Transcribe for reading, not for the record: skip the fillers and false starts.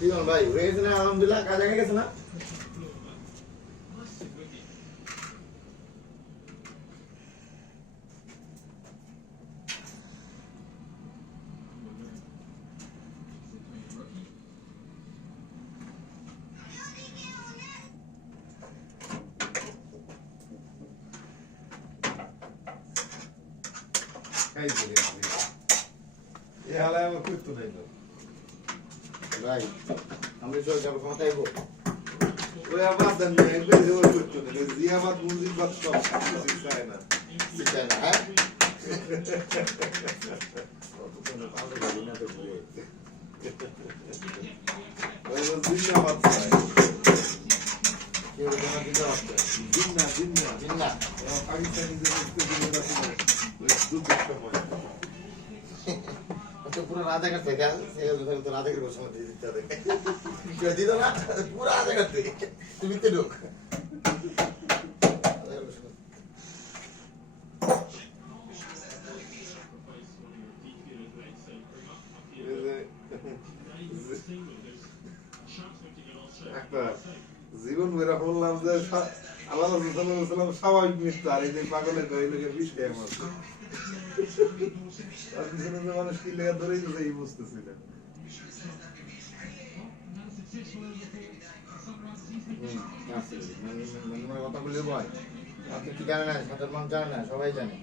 জীবন ভাই হয়ে গেছে না? আলহামদুলিল্লাহ কাজ হয়ে গেছে না? ভাই আমি চল যাবো ক্ষমতায় গো ওই আবার দেন না এগুলো জোর করতে না জিয়াবাদ মুজিবাদ সব কিছু চায় না চাই না হ্যাঁ ওই জিন্দাবাদ চায় কেউ যেন দিতে পারছে জিন্না জিন্না জিন্না পাকিস্তানি যে মুক্তি দিলে ওই যুদ্ধের সময় তো পুরো রাত এগার থেকে তো রাত এগার সময় দিয়ে দিতে হবে কেউ দিত না পুরো রাত এগার থেকে তুমি তো ঢোক একটা জীবন বেরা বললাম যে আল্লাহ রাসূল স্বাভাবিক মৃত্যু আর এই যে পাগলের কইলে বিষ খেয়ে মরছে আর পিছনে যে মানুষ কি লেগে ধরেই তো এই বুঝতেছি না কথা বললে ভয় আপনি কি জানেন না সাধারণ মানুষ জানে না সবাই জানে